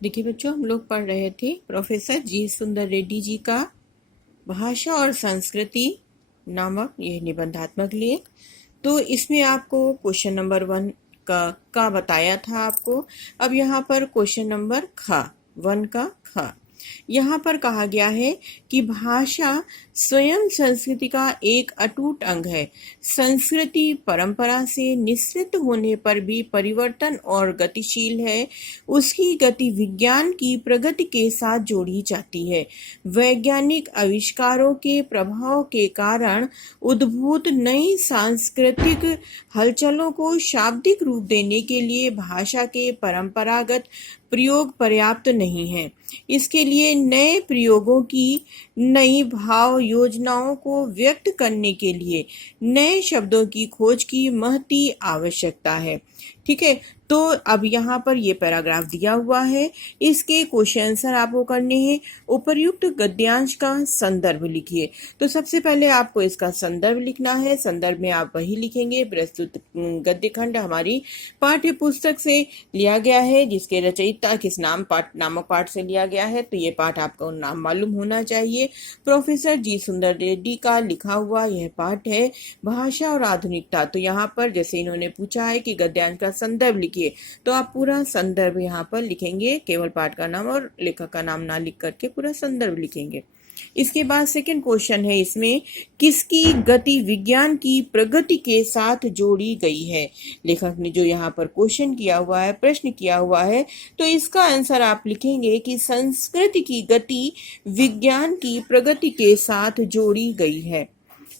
देखिए बच्चों, हम लोग पढ़ रहे थे प्रोफेसर जी सुंदर रेड्डी जी का भाषा और संस्कृति नामक ये निबंधात्मक लेख। तो इसमें आपको क्वेश्चन नंबर 1 का बताया था आपको। अब यहाँ पर क्वेश्चन नंबर 1 का ख यहाँ पर कहा गया है कि भाषा स्वयं संस्कृति का एक अटूट अंग है। संस्कृति परंपरा से निःसृत होने पर भी परिवर्तन और गतिशील है। उसकी गति विज्ञान की प्रगति के साथ जोड़ी जाती है। वैज्ञानिक आविष्कारों के प्रभाव के कारण उद्भूत नई सांस्कृतिक हलचलों को शाब्दिक रूप देने के लिए भाषा के परंपरागत प्रयोग पर्याप्त नहीं है। इसके लिए नए प्रयोगों की, नई भाव योजनाओं को व्यक्त करने के लिए नए शब्दों की खोज की महती आवश्यकता है। ठीक है, तो अब यहाँ पर ये पैराग्राफ दिया हुआ है, इसके क्वेश्चन आंसर आपको करने हैं। उपर्युक्त गद्यांश का संदर्भ लिखिए। तो सबसे पहले आपको इसका संदर्भ लिखना है। संदर्भ में आप वही लिखेंगे। प्रस्तुत गद्य खंड हमारी पाठ्य पुस्तक से लिया गया है, जिसके रचयिता किस नामक पाठ से लिया गया है। तो ये पाठ आपको नाम मालूम होना चाहिए। प्रोफेसर जी सुंदर रेड्डी का लिखा हुआ यह पाठ है भाषा और आधुनिकता। तो यहाँ पर जैसे इन्होंने पूछा है कि गद्यांश का संदर्भ लिखिए, तो आप पूरा संदर्भ यहाँ पर लिखेंगे, केवल पाठ का नाम और लेखक का नाम ना लिख करके पूरा संदर्भ लिखेंगे। इसके बाद सेकंड क्वेश्चन है इसमें, किसकी गति विज्ञान की प्रगति के साथ जोड़ी गई है। लेखक ने जो यहाँ पर क्वेश्चन किया हुआ है, प्रश्न किया हुआ है, तो इसका आंसर आप लिखेंगे कि संस्कृति की गति विज्ञान की प्रगति के साथ जोड़ी गई है।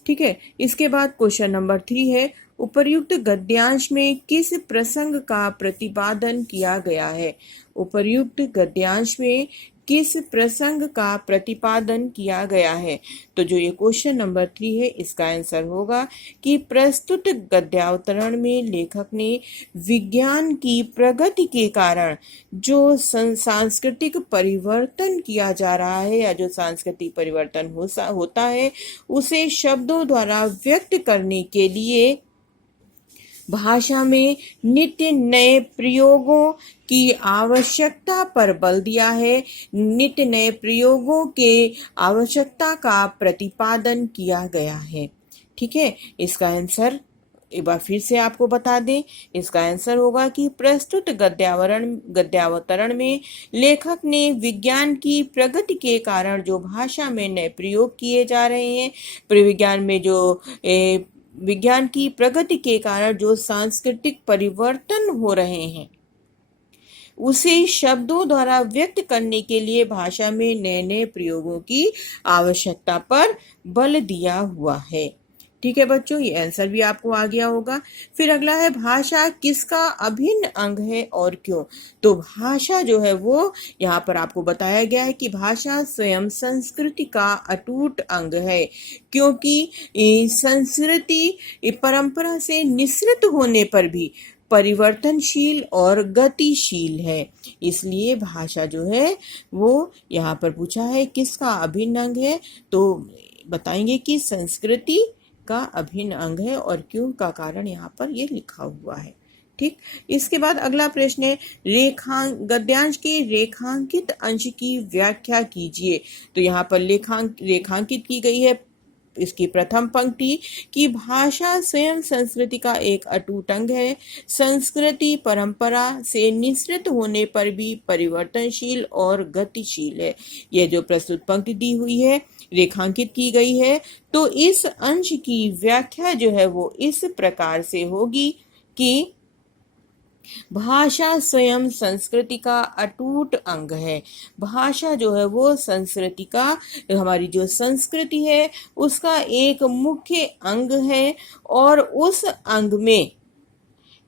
ठीक है, इसके बाद क्वेश्चन नंबर 3 है, उपर्युक्त गद्यांश में किस प्रसंग का प्रतिपादन किया गया है। उपर्युक्त गद्यांश में किस प्रसंग का प्रतिपादन किया गया है। तो जो ये क्वेश्चन नंबर 3 है, इसका आंसर होगा कि प्रस्तुत गद्यावतरण में लेखक ने विज्ञान की प्रगति के कारण जो सांस्कृतिक परिवर्तन किया जा रहा है या जो सांस्कृतिक परिवर्तन होता है, उसे शब्दों द्वारा व्यक्त करने के लिए भाषा में नित्य नए प्रयोगों की आवश्यकता पर बल दिया है। नित्य नए प्रयोगों के आवश्यकता का प्रतिपादन किया गया है। ठीक है, इसका आंसर एक बार फिर से आपको बता दें, इसका आंसर होगा कि प्रस्तुत गद्यावतरण में लेखक ने विज्ञान की प्रगति के कारण जो भाषा में नए प्रयोग किए जा रहे हैं, विज्ञान की प्रगति के कारण जो सांस्कृतिक परिवर्तन हो रहे हैं, उसे शब्दों द्वारा व्यक्त करने के लिए भाषा में नए नए प्रयोगों की आवश्यकता पर बल दिया हुआ है। ठीक है बच्चों, ये आंसर भी आपको आ गया होगा। फिर अगला है, भाषा किसका अभिन्न अंग है और क्यों। तो भाषा जो है वो यहाँ पर आपको बताया गया है कि भाषा स्वयं संस्कृति का अटूट अंग है, क्योंकि संस्कृति परंपरा से निःसृत होने पर भी परिवर्तनशील और गतिशील है। इसलिए भाषा जो है वो यहाँ पर पूछा है किसका अभिन्न अंग है, तो बताएंगे कि संस्कृति का अभिन्न अंग है और क्यों का कारण यहाँ पर ये लिखा हुआ है। ठीक, इसके बाद अगला प्रश्न है, गद्यांश के रेखांकित अंश की व्याख्या कीजिए। तो यहाँ पर रेखांकित की गई है इसकी प्रथम पंक्ति कि भाषा स्वयं संस्कृति का एक अटूट अंग है। संस्कृति परंपरा से निःसृत होने पर भी परिवर्तनशील और गतिशील है। यह जो प्रस्तुत पंक्ति दी हुई है, रेखांकित की गई है, तो इस अंश की व्याख्या जो है वो इस प्रकार से होगी कि भाषा स्वयं संस्कृति का अटूट अंग है। भाषा जो है वो संस्कृति का, हमारी जो संस्कृति है उसका एक मुख्य अंग है, और उस अंग में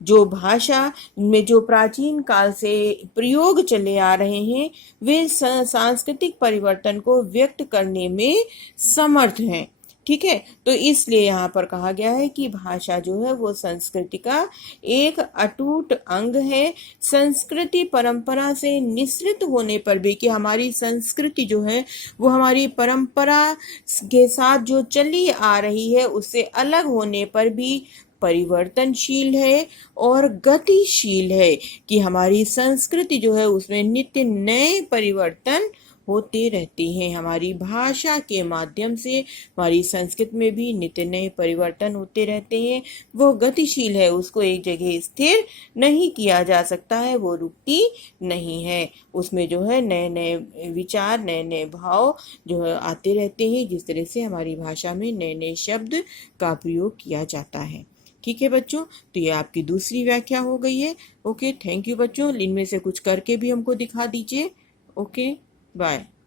जो भाषा में जो प्राचीन काल से प्रयोग चले आ रहे हैं, वे सांस्कृतिक परिवर्तन को व्यक्त करने में समर्थ हैं। ठीक है, तो इसलिए यहाँ पर कहा गया है कि भाषा जो है वो संस्कृति का एक अटूट अंग है। संस्कृति परंपरा से निःसृत होने पर भी, कि हमारी संस्कृति जो है वो हमारी परंपरा के साथ जो चली आ रही है उससे अलग होने पर भी परिवर्तनशील है और गतिशील है, कि हमारी संस्कृति जो है उसमें नित्य नए परिवर्तन होते रहते हैं। हमारी भाषा के माध्यम से हमारी संस्कृति में भी नित्य नए परिवर्तन होते रहते हैं। वो गतिशील है, उसको एक जगह स्थिर नहीं किया जा सकता है, वो रुकती नहीं है। उसमें जो है नए नए विचार, नए नए भाव जो है आते रहते हैं। जिस तरह से हमारी भाषा में नए नए शब्द का प्रयोग किया जाता है। ठीक है बच्चों, तो ये आपकी दूसरी व्याख्या हो गई है। ओके, थैंक यू बच्चों। इनमें से कुछ करके भी हमको दिखा दीजिए। Okay, bye.